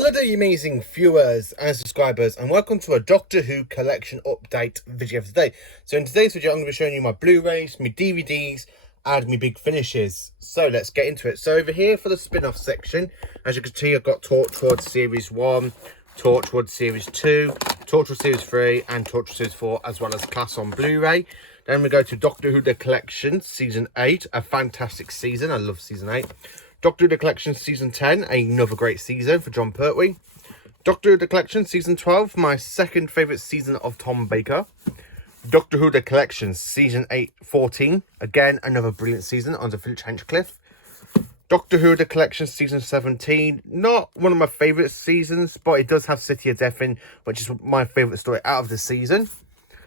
Hello there, you amazing viewers and subscribers, and welcome to a Doctor Who collection update video for today. So in today's video, I'm going to be showing you my Blu-rays, my DVDs, and my big finishes. So let's get into it. So over here for the spin-off section, as you can see, I've got Torchwood Series 1, Torchwood Series 2, Torchwood Series 3, and Torchwood Series 4, as well as Class on Blu-ray. Then we go to Doctor Who The Collection, Season 8, a fantastic season. I love Season 8. Doctor Who The Collection Season 10, another great season for John Pertwee. Doctor Who The Collection Season 12, my second favourite season of Tom Baker. Doctor Who The Collection Season 8, 14, again another brilliant season under Philip Hinchcliffe. Doctor Who The Collection Season 17, not one of my favourite seasons, but it does have City of Death in, which is my favourite story out of the season.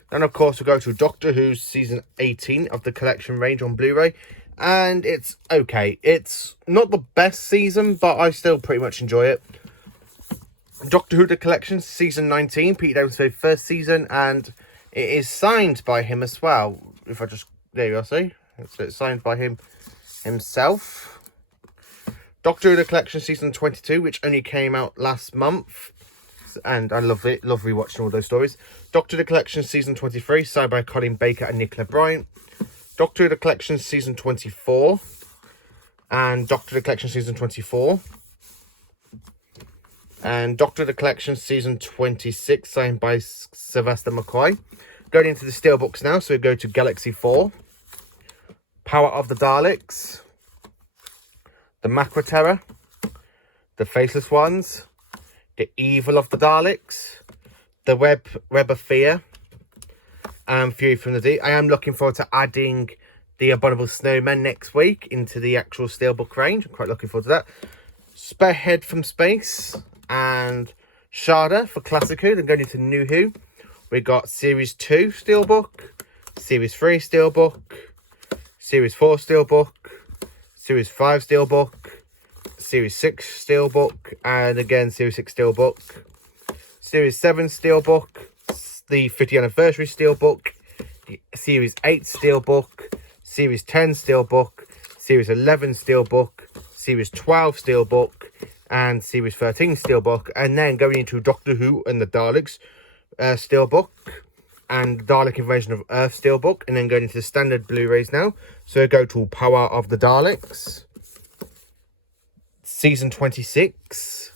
Then of course we go to Doctor Who Season 18 of the collection range on Blu-ray. And it's okay. It's not the best season, but I still pretty much enjoy it. Doctor Who The Collection Season 19, Peter Davison's first season, and it is signed by him as well. If I just, there you go, see? So it's signed by him himself. Doctor Who The Collection Season 22, which only came out last month, and I love it. Love rewatching all those stories. Doctor Who The Collection Season 23, signed by Colin Baker and Nicola Bryant. Doctor Who The Collection Season 24 and Doctor Who The Collection Season 24 and Doctor Who The Collection Season 26, signed by Sylvester McCoy. Going into the Steelbooks now, so we go to Galaxy 4, Power of the Daleks, the Macra Terror, the Faceless Ones, the Evil of the Daleks, the Web of Fear, and Fury from the Deep. I am looking forward to adding the Abominable Snowmen next week into the actual Steelbook range. I'm quite looking forward to that. Spearhead from Space and Sharda for Classic Who. Then going into New Who, we got Series 2 Steelbook, Series 3 Steelbook, Series 4 Steelbook, Series 5 Steelbook, Series 6 Steelbook, and again Series 6 Steelbook, Series 7 Steelbook, the 50th anniversary Steelbook, Series 8 Steelbook, Series 10 Steelbook, Series 11 Steelbook, Series 12 Steelbook, and Series 13 Steelbook. And then going into Doctor Who and the Daleks Steelbook, and Dalek Invasion of Earth Steelbook. And then going into the standard Blu-rays now. So go to Power of the Daleks, Season 26,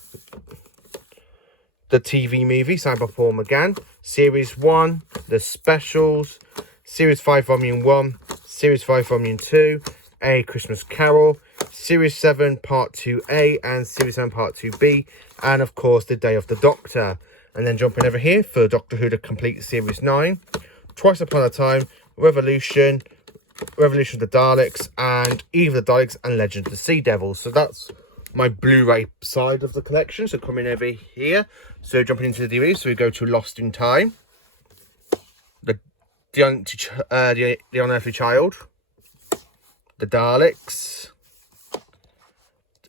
the TV movie, signed by Paul McGann. Series 1, the specials, Series 5 Volume 1, Series 5 Volume 2, A Christmas Carol, Series 7 Part 2A, and Series 7 Part 2B, and of course The Day of the Doctor. And then jumping over here for Doctor Who The Complete Series 9, Twice Upon a Time, Revolution of the Daleks, and Eve of the Daleks, and Legend of the Sea Devils. So that's my Blu-ray side of the collection. So coming over here, so jumping into the DVD, so we go to Lost in Time, the Unearthly Child, the Daleks,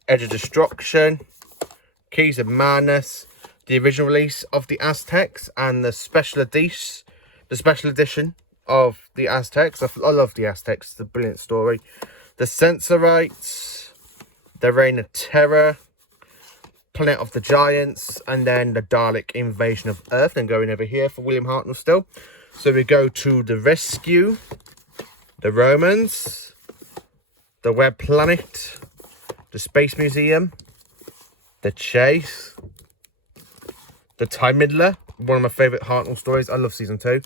Edge of Destruction, Keys of Madness, the original release of the Aztecs, and the special edition of the Aztecs. I love the Aztecs. It's a brilliant story. The Censorites, the Reign of Terror, Planet of the Giants, and then the Dalek Invasion of Earth. Then going over here for William Hartnell still. So we go to The Rescue, the Romans, the Web Planet, the Space Museum, the Chase, the Time Middler, one of my favourite Hartnell stories. I love Season 2.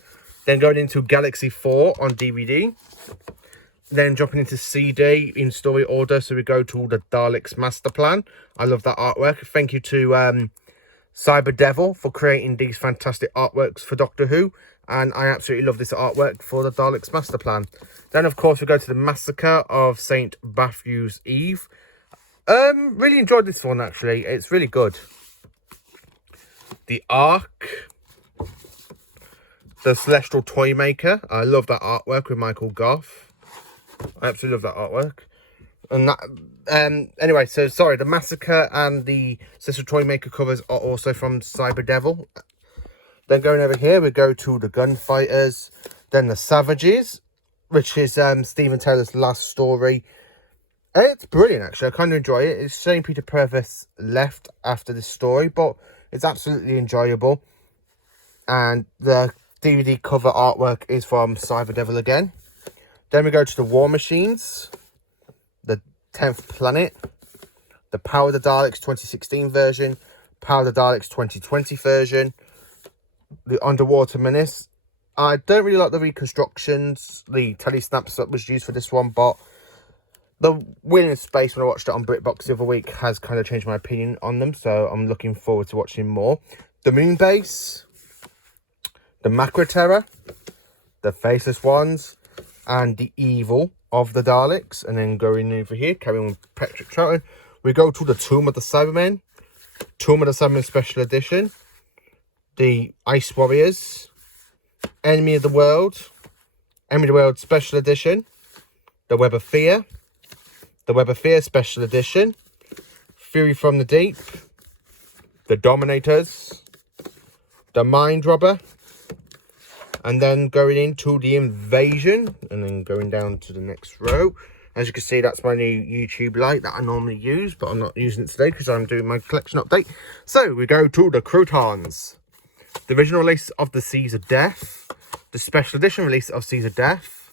Then going into Galaxy 4 on DVD. Then jumping into CD in story order, so we go to the Daleks Master Plan. I love that artwork. Thank you to Cyber Devil for creating these fantastic artworks for Doctor Who, and I absolutely love this artwork for the Daleks Master Plan. Then of course we go to the Massacre of St. Matthew's Eve. Really enjoyed this one actually. It's really good. The Ark, the Celestial Toymaker. I love that artwork with Michael Gough. I absolutely love that artwork. And that, anyway, so sorry, the Massacre and the Celestial Toymaker covers are also from Cyber Devil. Then going over here, we go to the Gunfighters, then the Savages, which is Stephen Taylor's last story It's brilliant, actually. I kind of enjoy it. It's shame Peter Purvis left after this story, but it's absolutely enjoyable. And the DVD cover artwork is from Cyber Devil again. Then we go to the War Machines, the 10th Planet, the Power of the Daleks 2016 version, Power of the Daleks 2020 version, the Underwater Menace. I don't really like the reconstructions, the telesnaps that was used for this one, but the Wheel in Space, when I watched it on BritBox the other week, has kind of changed my opinion on them, so I'm looking forward to watching more. The Moon Base, the Macra Terror, the Faceless Ones, and the Evil of the Daleks. And then going over here, carrying on with Patrick Troughton, we go to the Tomb of the Cybermen, Tomb of the Cybermen Special Edition, the Ice Warriors, Enemy of the World Special Edition, the Web of Fear, the Web of Fear Special Edition, Fury from the Deep, the Dominators, the Mind Robber, and then going into the Invasion, and then going down to the next row. As you can see, that's my new YouTube light that I normally use, but I'm not using it today because I'm doing my collection update. So we go to the Croutons, the original release of the Seas of Death, the special edition release of Seas of Death,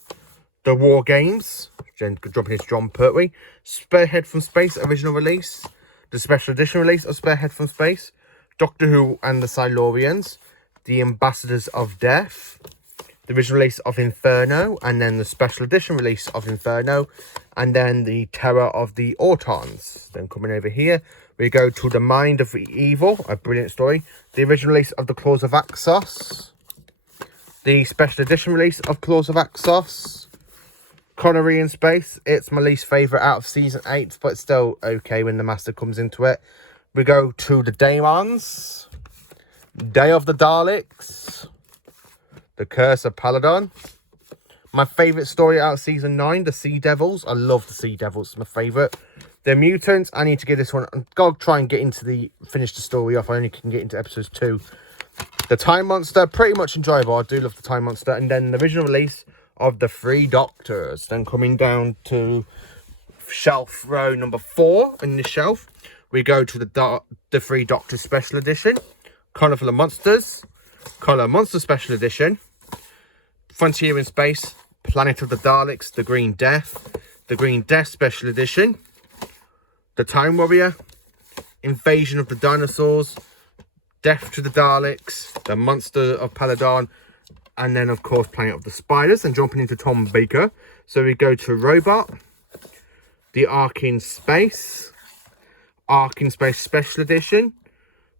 the War Games, dropping into John Pertwee, Spearhead from Space original release, the special edition release of Spearhead from Space, Doctor Who and the Silurians, the Ambassadors of Death, the original release of Inferno, and then the special edition release of Inferno, and then the Terror of the Autons. Then coming over here, we go to The Mind of Evil, a brilliant story, the original release of The Claws of Axos, the special edition release of Claws of Axos, Connery in Space. It's my least favourite out of season 8, but it's still okay when the Master comes into it. We go to the Daemons, Day of the Daleks, The Curse of Paladon. My favourite story out of season 9, the Sea Devils. I love the Sea Devils, it's my favourite. The Mutants, I need to give this one, I've got to try and finish the story off. I only can get into episodes 2. The Time Monster, pretty much enjoyable. I do love the Time Monster. And then the original release of the Three Doctors. Then coming down to shelf row number 4 in the shelf, we go to the Three Doctors Special Edition, Colourful of Monsters, Colour Monster Special Edition, Frontier in Space, Planet of the Daleks, The Green Death, The Green Death Special Edition, The Time Warrior, Invasion of the Dinosaurs, Death to the Daleks, The Monster of Paladon, and then, of course, Planet of the Spiders. And jumping into Tom Baker. So we go to Robot, The Ark in Space Special Edition,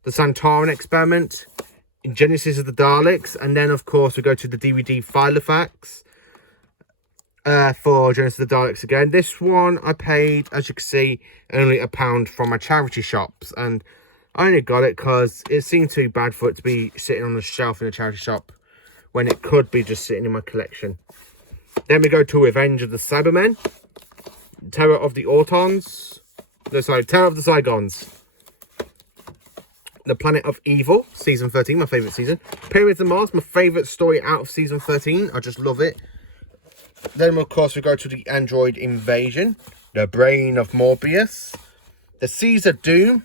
The Santoran Experiment, Genesis of the Daleks, and then, of course, we go to the DVD Filofax for Genesis of the Daleks again. This one I paid, as you can see, only £1 from my charity shops, and I only got it because it seemed too bad for it to be sitting on the shelf in a charity shop when it could be just sitting in my collection. Then we go to Revenge of the Cybermen, Terror of the Autons, Terror of the Zygons, The Planet of Evil, Season 13, my favourite season, Pyramids of Mars, my favourite story out of Season 13, I just love it. Then, of course, we go to the Android Invasion, The Brain of Morbius, The Seas of Doom,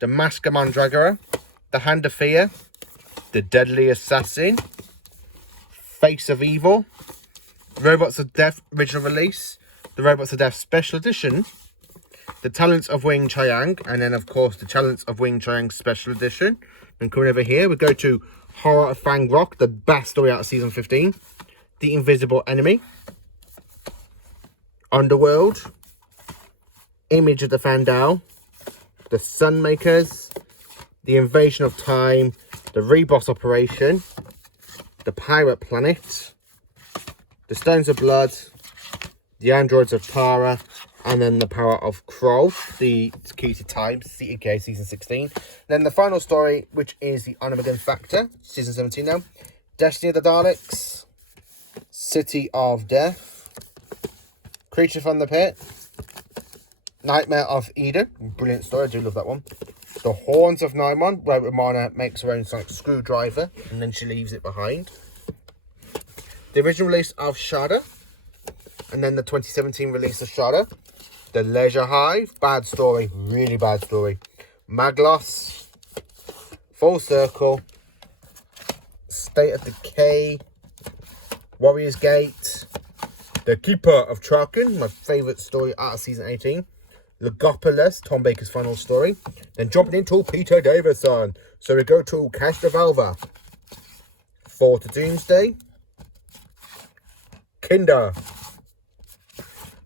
The Mask of Mandragora, The Hand of Fear, The Deadly Assassin, Face of Evil, Robots of Death original release, the Robots of Death Special Edition, The Talents of Wing Chiang, and then, of course, The Talents of Wing Chiang Special Edition. Then coming over here, we go to Horror of Fang Rock, the best story out of Season 15, The Invisible Enemy, Underworld, Image of the Fandal, The Sunmakers, The Invasion of Time, The Reboss Operation, The Pirate Planet, The Stones of Blood, The Androids of Tara, and then The Power of Kroll, the Key to Time, CEK Season 16. Then the final story, which is The Armageddon Factor, Season 17 now, Destiny of the Daleks, City of Death, Creature from the Pit, Nightmare of Eden, brilliant story, I do love that one. The Horns of Nimon, where Romana makes her own like screwdriver and then she leaves it behind. The original release of Shada, and then the 2017 release of Shada. The Leisure Hive, bad story, really bad story. Magloss, Full Circle, State of Decay, Warriors Gate, The Keeper of Troughton, my favourite story out of season 18. Legopolis, Tom Baker's final story. Then jumping into Peter Davison. So we go to Cash de Valva. 4 to Doomsday. Kinder.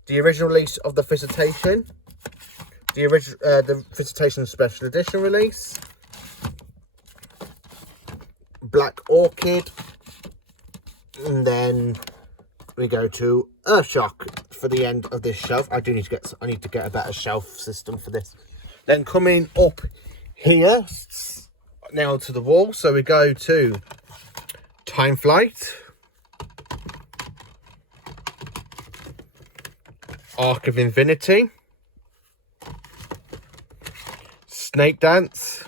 The original release of the Visitation. The Visitation Special Edition release. Black Orchid. And then we go to Earthshock for the end of this shelf. I need to get a better shelf system for this. Then coming up here, nailed to the wall. So we go to Time Flight. Arc of Infinity, Snake Dance,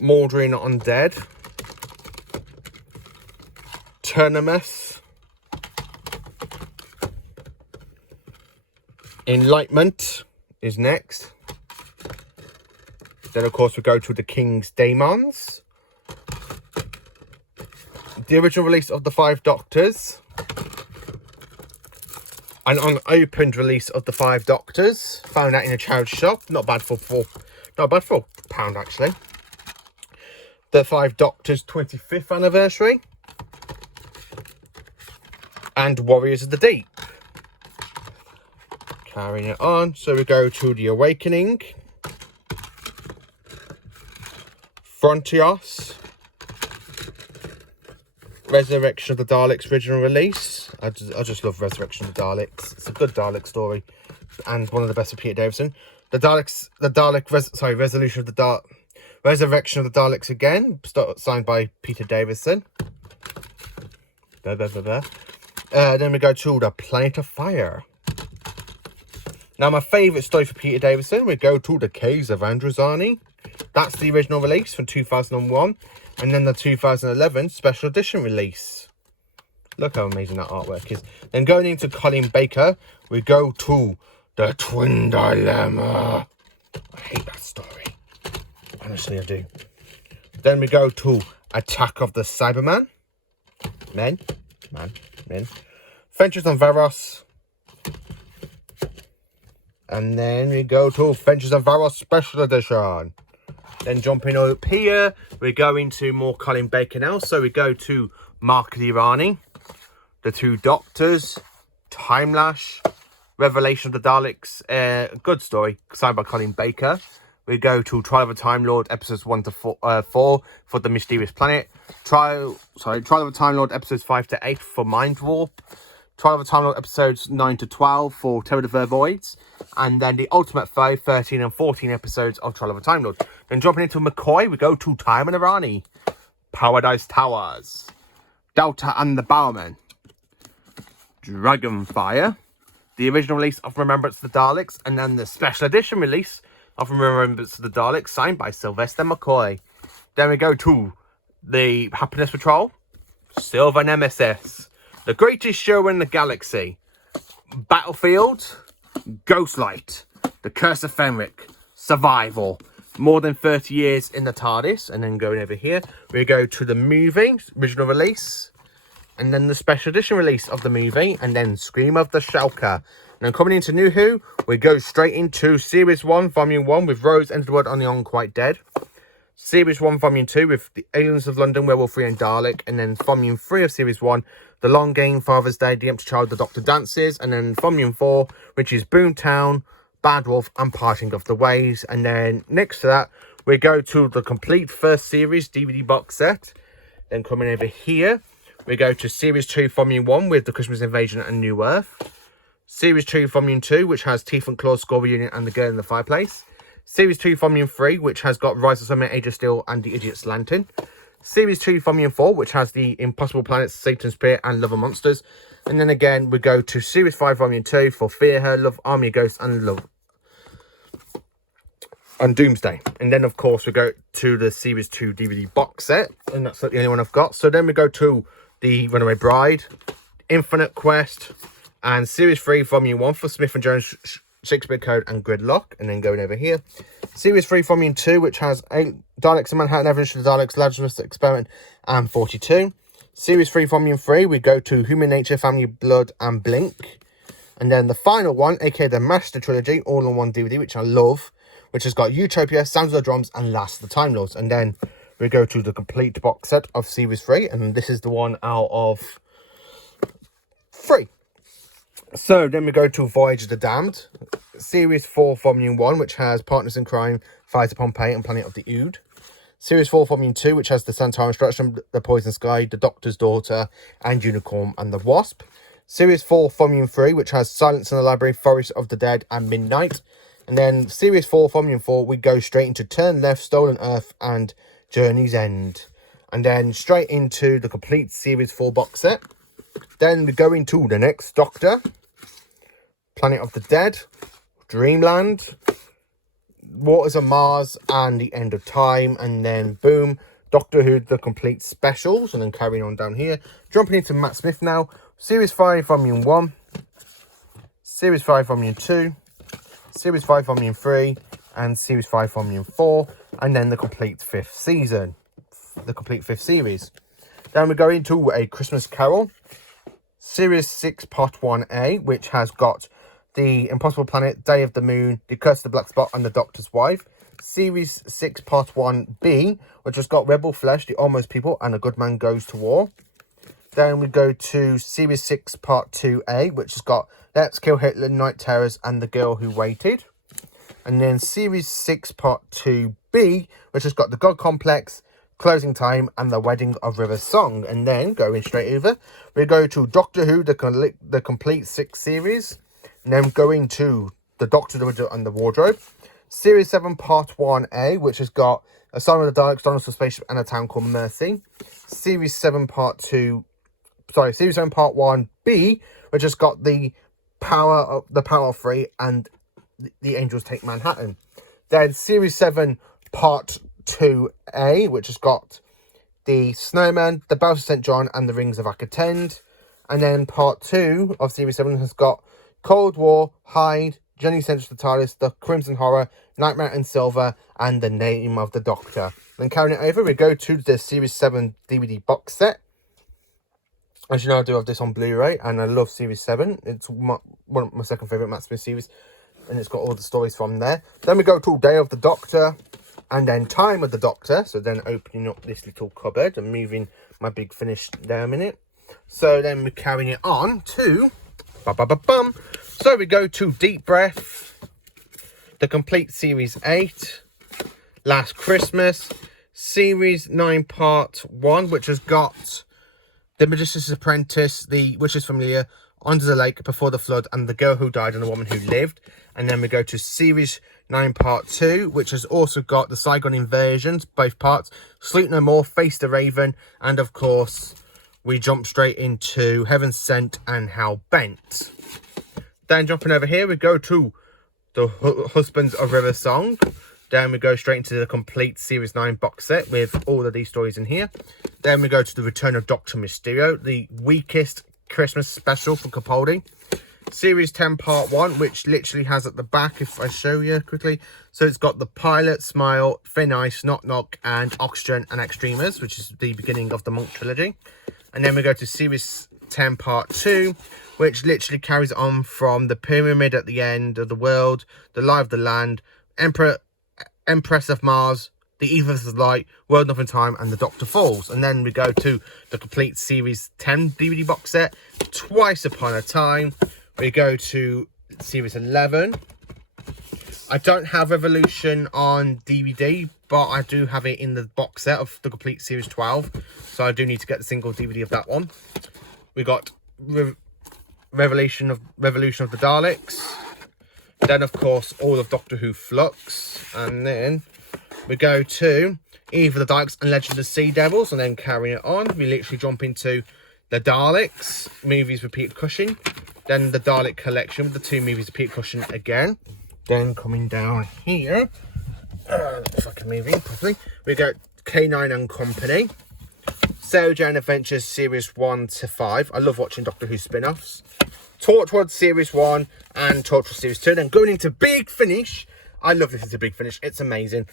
Mordring Undead, Tournament, Enlightenment is next. Then of course we go to the King's Daemons, the original release of the 5 Doctors, an unopened release of the 5 Doctors, found out in a charity shop. Not bad for £1 actually. The 5 Doctors 25th anniversary, and Warriors of the Deep. Carrying it on, so we go to the Awakening, Frontios, Resurrection of the Daleks original release. I just love Resurrection of the Daleks. It's a good Dalek story, and one of the best of Peter Davison. Resurrection of the Daleks again, signed by Peter Davison. Then we go to the Planet of Fire. Now my favourite story for Peter Davison, we go to the Caves of Androzani. That's the original release from 2001, and then the 2011 special edition release. Look how amazing that artwork is. Then going into Colin Baker, we go to the Twin Dilemma. I hate that story. Honestly, I do. Then we go to Attack of the Cybermen. Men. Ventures on Varos. And then we go to Ventures on Varos Special Edition. Then jumping up here, we're going to more Colin Baker now. So we go to Mark Irani, The 2 Doctors, Time Lash, Revelation of the Daleks, good story, signed by Colin Baker. We go to Trial of a Time Lord, episodes 1 to 4 for The Mysterious Planet. Trial of a Time Lord, episodes 5 to 8 for Mind Warp. Trial of a Time Lord, episodes 9 to 12 for Terror of the Vervoids. And then the Ultimate 5, 13 and 14 episodes of Trial of a Time Lord. Then dropping into McCoy, we go to Time and Irani, Paradise Towers, Delta and the Bowerman, Dragonfire, the original release of Remembrance of the Daleks, and then the special edition release of Remembrance of the Daleks, signed by Sylvester McCoy. Then we go to the Happiness Patrol, Silver Nemesis, The Greatest Show in the Galaxy, Battlefield, Ghostlight, The Curse of Fenric, Survival, More Than 30 Years in the TARDIS. And then going over here, we go to the movie, original release, and then the special edition release of the movie, and then Scream of the Shulker. And then coming into New Who, we go straight into Series 1, Volume 1, with Rose Underwood on the Unquite Dead. Series 1, Volume 2, with The Aliens of London, Werewolf 3 and Dalek. And then Volume 3 of Series 1, The Long Game, Father's Day, The Empty Child, The Doctor Dances. And then Volume 4, which is Boomtown, Bad Wolf, and Parting of the Ways. And then next to that, we go to the complete first series DVD box set. Then coming over here, we go to Series 2, Volume 1, with The Christmas Invasion and New Earth. Series 2, Volume 2, which has Teeth and Claws, Score Reunion, and The Girl in the Fireplace. Series 2, Volume 3, which has got Rise of Summer, Age of Steel, and The Idiot's Lantern. Series 2, Volume 4, which has The Impossible Planets, Satan's Spear, and Love and Monsters. And then again, we go to Series 5, Volume 2 for Fear Her, Love, Army of Ghosts, and Love and Doomsday. And then, of course, we go to the Series 2 DVD box set, and that's the only one I've got. So then we go to The Runaway Bride, Infinite Quest, And Series 3 Volume 1 for Smith and Jones, Shakespeare Code and Gridlock. And then going over here, Series 3 Volume 2, which has 8 Daleks in Manhattan, Evolution of the Daleks, Lazarus Experiment, and 42. Series 3 Volume 3, we go to Human Nature, Family Blood, and Blink. And then the final one, aka the Master Trilogy, all on one DVD, which I love, which has got Utopia, Sounds of the Drums, and Last of the Time Lords. And then we go to the complete box set of Series 3, and this is the one out of 3. So then we go to Voyage of the Damned, Series 4 Volume 1, which has Partners in Crime, Fires of Pompeii, and Planet of the Ood. Series 4 Volume 2, which has The Santoran Instruction, The Poison Sky, The Doctor's Daughter, and Unicorn and the Wasp. Series 4 Volume 3, which has Silence in the Library, Forest of the Dead, and Midnight. And then Series 4 Volume 4, we go straight into Turn Left, Stolen Earth, and Journey's End. And then straight into the complete Series 4 box set. Then we go into the next Doctor, Planet of the Dead, Dreamland, Waters of Mars, and The End of Time. And then boom, Doctor Who, the complete specials. And then carrying on down here, jumping into Matt Smith now. Series 5 Volume 1, Series 5 Volume 2, Series 5 Volume 3, and Series 5 Volume 4, and then the complete 5th season, the complete 5th series. Then we go into A Christmas Carol, Series 6 Part 1A, which has got The Impossible Planet, Day of the Moon, The Curse of the Black Spot, and The Doctor's Wife. Series 6 Part 1B, which has got Rebel Flesh, The Almost People, and A Good Man Goes to War. Then we go to Series 6 Part 2A, which has got Let's Kill Hitler, Night Terrors, and The Girl Who Waited. And then Series 6 Part 2B, which has got The God Complex, Closing Time, and The Wedding of River Song. And then, going straight over, we go to Doctor Who, the complete 6th series. And then going to The Doctor, the Wizard, and the Wardrobe. Series 7 Part 1A, which has got Asylum of the Daleks, Dinosaur Spaceship, and A Town Called Mercy. Series 7 Part 7 Part 1B, which has got the Power of 3 and The Angels Take Manhattan. Then Series 7 Part 2A, which has got The Snowman, The Bells of St. John, and The Rings of Akatend. And then Part 2 of Series 7 has got Cold War, Hyde, Journey Central to the TARDIS, The Crimson Horror, Nightmare in Silver, and The Name of the Doctor. Then carrying it over, we go to the Series 7 DVD box set. As you know, I do have this on Blu-ray, and I love Series 7. It's one of my second favourite Matt Smith series, and it's got all the stories from there. Then we go to Day of the Doctor, and then Time of the Doctor. So then opening up this little cupboard and moving my big finish there a minute. So then we're carrying it on to... So we go to Deep Breath, the complete Series 8, Last Christmas, Series 9 Part 1, which has got The Magician's Apprentice, The Witch's Familiar, Under the Lake, Before the Flood, and The Girl Who Died and the Woman Who Lived. And then we go to Series 9 Part 2, which has also got The Saigon Invasions, both parts, Sleep No More, Face the Raven, and of course, we jump straight into Heaven Sent and Hell Bent. Then jumping over here, we go to The Husbands of River Song. Then we go straight into the complete Series 9 box set with all of these stories in here. Then we go to The Return of Dr. Mysterio, the weakest Christmas special for Capaldi. Series 10 Part 1, which literally has at the back, if I show you quickly. So it's got The Pilot, Smile, Thin Ice, Knock Knock, and Oxygen and Extremas, which is the beginning of the Monk trilogy. And then we go to Series 10 Part 2, which literally carries on from The Pyramid at the End of the World, The Lie of the Land, Empress of Mars, The Ethos of Light, World Enough in Time, and The Doctor Falls. And then we go to the complete Series 10 DVD box set, Twice Upon a Time. We go to Series 11. I don't have Revolution on DVD, but I do have it in the box set of the complete Series 12. So I do need to get the single DVD of that one. We got Revolution of the Daleks. Then, of course, all of Doctor Who Flux. And then we go to Eve of the Daleks and Legend of the Sea Devils. And then carrying it on, we literally jump into the Daleks movies with Peter Cushing. Then the Dalek collection with the 2 movies of Peter Cushing again. Then coming down here, if I can move in properly, we got K9 and Company. Sarah Jane Adventures Series 1 to 5. I love watching Doctor Who spin-offs. Torchwood Series 1 and Torchwood Series 2. Then going into Big Finish. I love this as a Big Finish. It's amazing.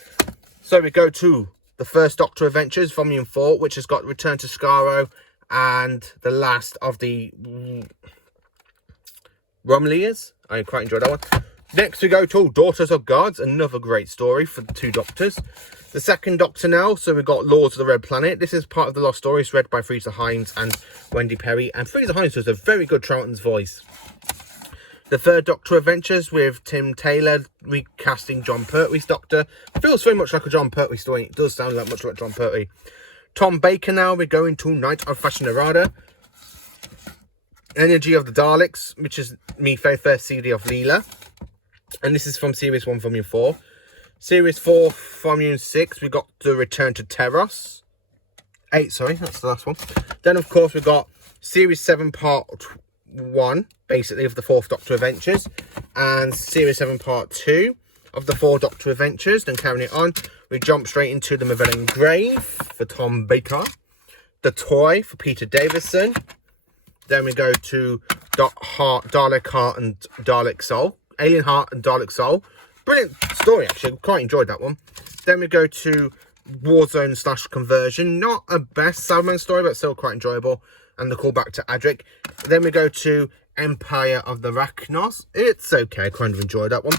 So we go to the First Doctor Adventures, Volume 4, which has got Return to Skaro and the last of the Romliers. I quite enjoyed that one. Next we go to Daughters of Gods, another great story for the two Doctors. The second Doctor now, so we've got Lords of the Red Planet. This is part of the Lost Stories, read by Fraser Hines and Wendy Perry. And Fraser Hines does a very good Troughton's voice. The Third Doctor Adventures with Tim Taylor recasting John Pertwee's Doctor. Feels very much like a John Pertwee story. It does sound like much like John Pertwee. Tom Baker now, we're going to Night of Fashion Errata. Energy of the Daleks, which is my very first CD of Leela. And this is from Series 1, Volume 4. Series 4, Volume 6, we got The Return to Teros. 8, sorry, that's the last one. Then, of course, we got Series 7, Part 1, basically, of the Fourth Doctor Adventures. And Series 7, Part 2 of the Fourth Doctor Adventures. Then carrying it on, we jump straight into The Mavellan Grave for Tom Baker. The Toy for Peter Davison. Then we go to Dalek Heart and Dalek Soul. Alien Heart and Dalek Soul. Brilliant story, actually. Quite enjoyed that one. Then we go to Warzone / Conversion. Not a best Cyberman story, but still quite enjoyable. And the callback to Adric. Then we go to Empire of the Rachnos. It's okay. I kind of enjoyed that one.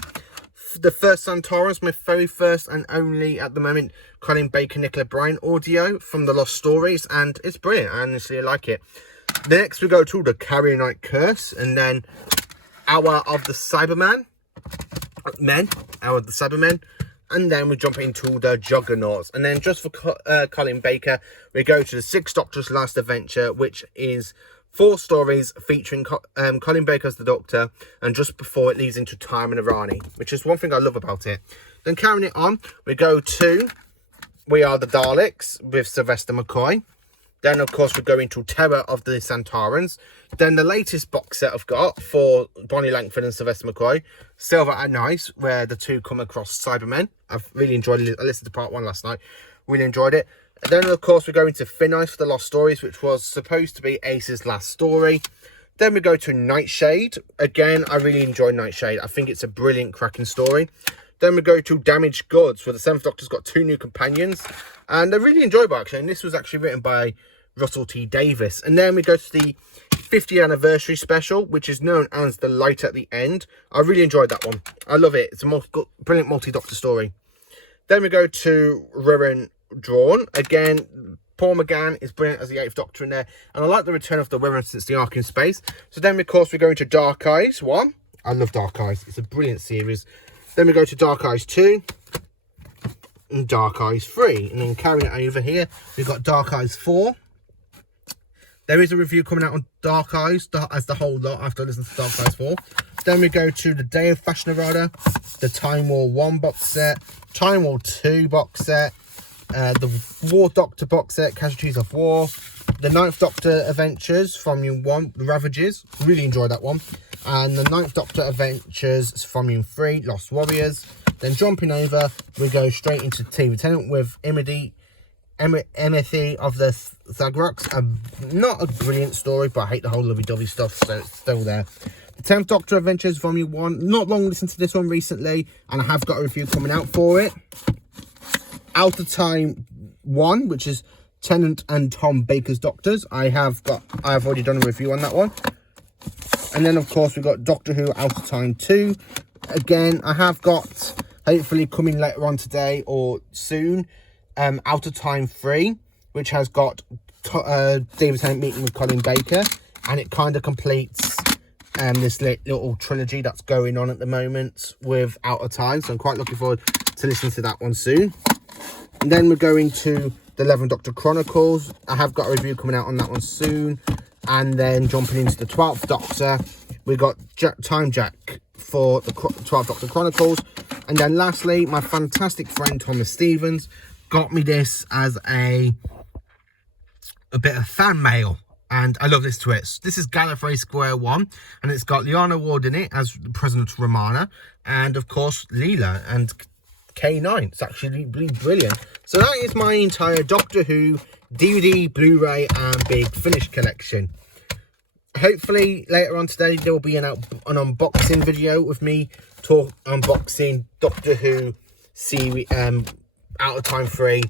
The First Santorans, my very first and only, at the moment, Colin Baker, Nicola Bryan audio from the Lost Stories. And it's brilliant. I honestly like it. Next, we go to the Carrier Knight Curse. And then Hour of the Cybermen. And then we jump into the Juggernauts. And then just for Colin Baker, we go to the Sixth Doctor's Last Adventure, which is 4 stories featuring Colin Baker as the Doctor, and just before it leads into Time and Irani, which is one thing I love about it. Then carrying it on, we go to We Are the Daleks with Sylvester McCoy. Then, of course, we're going to Terror of the Santarans. Then the latest box set I've got for Bonnie Langford and Sylvester McCoy, Silver and Nice, where the two come across Cybermen. I've really enjoyed it. I listened to part 1 last night. Really enjoyed it. And then, of course, we're going to Thin Ice for the Lost Stories, which was supposed to be Ace's last story. Then we go to Nightshade. Again, I really enjoy Nightshade. I think it's a brilliant, cracking story. Then we go to Damaged Goods, where the 7th Doctor's got 2 new companions. And they're really enjoyable, actually. And this was actually written by Russell T Davis. And then we go to the 50th anniversary special, which is known as The Light at the End. I really enjoyed that one. I love it. It's a brilliant multi-Doctor story. Then we go to Ruin Drawn. Again, Paul McGann is brilliant as the 8th Doctor in there. And I like the return of the Wirren since the Ark in Space. So then, of course, we're going to Dark Eyes 1. I love Dark Eyes. It's a brilliant series. Then we go to Dark Eyes 2. And Dark Eyes 3. And then carrying it over here, we've got Dark Eyes 4. There is a review coming out on Dark Eyes as the whole lot after I listen to Dark Eyes 4. Then we go to the Day of Fashion Errata, the Time War 1 box set, Time War 2 box set, the War Doctor box set, Casualties of War, the 9th Doctor Adventures from Volume 1, The Ravages. Really enjoyed that one. And the 9th Doctor Adventures from Volume 3, Lost Warriors. Then jumping over, we go straight into TV Tenant with Emmethy of the Thagrox. Not a brilliant story, but I hate the whole lovey-dovey stuff, so it's still there. The 10th Doctor Adventures Volume 1. Not long listened to this one recently, and I have got a review coming out for it. Out of Time 1, which is Tennant and Tom Baker's Doctors. I have already done a review on that one. And then, of course, we've got Doctor Who Out of Time 2. Again, I have got, hopefully coming later on today or soon, Out of Time 3, which has got David Tennant meeting with Colin Baker, and it kind of completes this little trilogy that's going on at the moment with Out of Time, so I'm quite looking forward to listening to that one soon. And then we're going to the 11th Doctor Chronicles. I have got a review coming out on that one soon. And then jumping into the 12th Doctor, we got Time Jack for the 12th Doctor Chronicles. And then lastly, my fantastic friend Thomas Stevens got me this as a bit of fan mail, and I love this twist. This is Gallifrey Square 1, and it's got Lyanna Ward in it as President Romana, and of course Leela, and K9. It's actually brilliant. So that is my entire Doctor Who DVD, Blu-ray and Big Finish collection. Hopefully later on today there will be an unboxing video of me unboxing Doctor Who series Out of Time 3,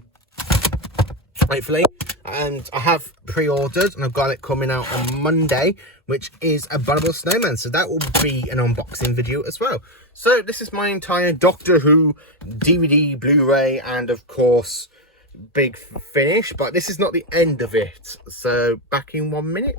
hopefully. And I have pre-ordered and I've got it coming out on Monday, which is Abominable Snowman, so that will be an unboxing video as well. So this is my entire Doctor Who DVD, Blu-ray and of course Big Finish, but this is not the end of it, so back in 1 minute.